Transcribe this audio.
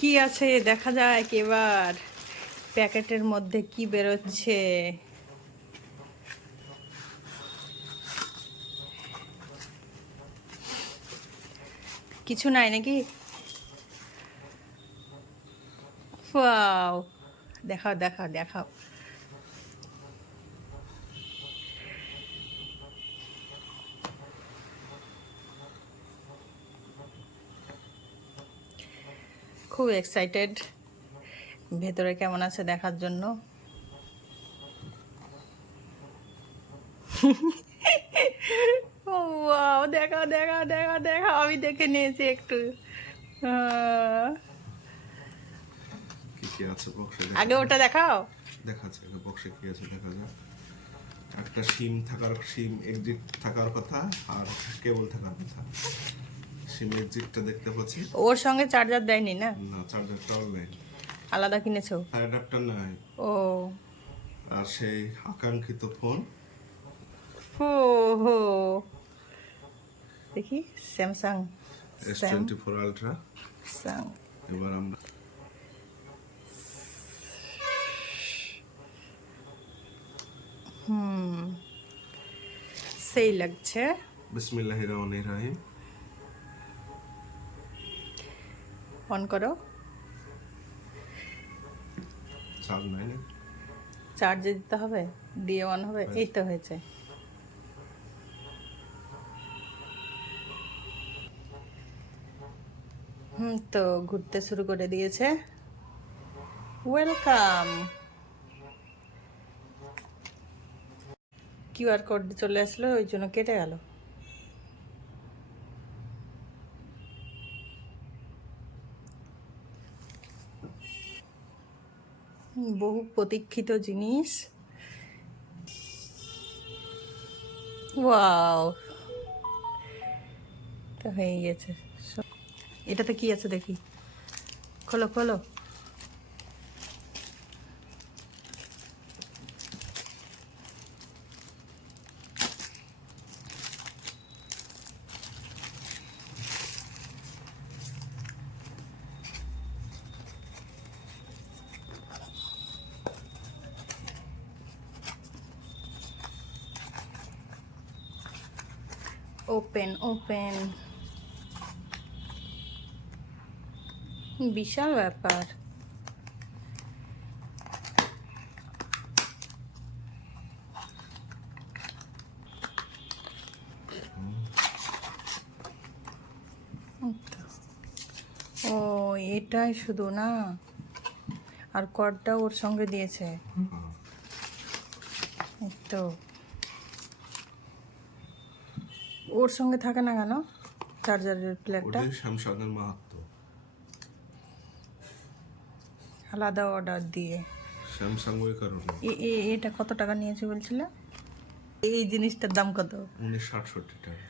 কি আছে? দেখা যায় এবার প্যাকেটের মধ্যে কি বেরোচ্ছে। কিছু নাই নাকি? দেখাও দেখাও দেখাও। খুব এক্সাইটেড ভেতরে কেমন আছে দেখার জন্য? দেখা দেখা দেখা দেখা আমি দেখে নিয়েছি একটু। আগে ওটা দেখাও। দেখা যাচ্ছে বক্সে কি আছে দেখা যাক। একটা সিম থাকার সিম এক্সিট থাকার কথা আর কেবল থাকার কথা। এক্সিটটা দেখতে পাচ্ছি। ওর সঙ্গে চার্জার দেয়নি না? না চার্জারটাও নেই। আলাদা কিনেছো অ্যাডাপ্টার নাই। ও। আর সেই আকাঙ্ক্ষিত ফোন। হো হো। দেখি Samsung S twenty four ultra এবার আমরা হুম। সেই লাগছে। বিসমিল্লাহ রহমান রাহিম। অন করো। চার্জ নাই না চার্জে দিতে হবে? দিয়ে অন হবে? এই তো হয়েছে। হুম তো ঘুরতে শুরু করে দিয়েছে। ওয়েলকাম কিউআর কোড চলে আসলো ওই জন্য কেটে গেল। বহু প্রতীক্ষিত জিনিস। ওয়াও। তো হয়ে গেছে। এটাতে কি আছে দেখি? খোলো খোলো। ওপেন ওপেন বিশাল ব্যাপার। ও এটাই শুধু না? আর কর্ডটা ওর সঙ্গে দিয়েছে। তো। ওর সঙ্গে থাকে না কেন? চার্জারের প্লেটটা স্যামসাংয়ের মাহাত্ম। আলাদা অর্ডার দিয়ে। স্যামসাং ওই কারণে। এটা কত টাকা নিয়েছে বলছিল? এই জিনিসটার দাম কত? উনিশ ষাটষট্টি টাকা।